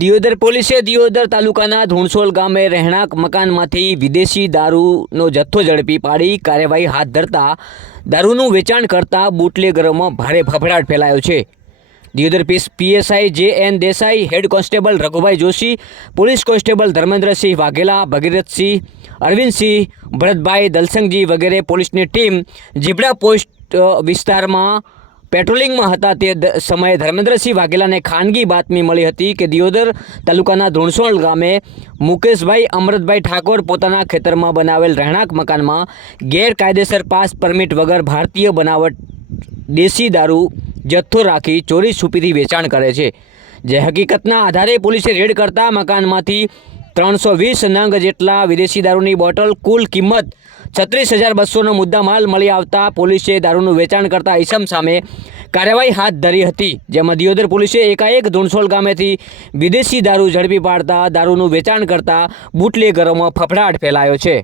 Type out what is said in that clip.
દિયોદર પોલીસે દિયોદર તાલુકાના ધુણસોલ ગામે રહેણાંક મકાનમાંથી વિદેશી દારૂનો જથ્થો ઝડપી પાડી કાર્યવાહી હાથ ધરતા દારૂનું વેચાણ કરતા બુટલેગરોમાં ભારે ફફડાટ ફેલાયો છે। Deodar PSI J N. Desai, head constable Raghubhai Joshi, police constable Dharmendrasinh Vaghela, Bhagirathsinh, Arvindsinh, Bharatbhai, Dalsangji વગેરે પોલીસની ટીમ જીબડા પોસ્ટ વિસ્તારમાં પેટ્રોલિંગમાં હતા। તે સમયે ધર્મેન્દ્રસિંહ વાઘેલાને ખાનગી બાતમી મળી હતી કે દિયોદર તાલુકાના ધુણસોલ ગામે મુકેશભાઈ અમરતભાઈ ઠાકોર પોતાના ખેતરમાં બનાવેલ રહેણાંક મકાનમાં ગેરકાયદેસર પાસ પરમિટ વગર ભારતીય બનાવટ દેશી દારૂ જથ્થો રાખી ચોરી છુપીથી વેચાણ કરે છે। જે હકીકતના આધારે પોલીસે રેડ કરતા મકાનમાંથી 320 નંગ જેટલા વિદેશી દારૂની બોટલ, કુલ કિંમત 36,200નો મુદ્દામાલ મળી આવતા પોલીસે દારૂનું વેચાણ કરતા ઈસમ સામે કાર્યવાહી હાથ ધરી હતી। જેમાં દિયોદર પોલીસે એકાએક ધુણસોલ ગામેથી વિદેશી દારૂ ઝડપી પાડતા દારૂનું વેચાણ કરતા બુટલેગરોમાં ફફડાટ ફેલાયો છે।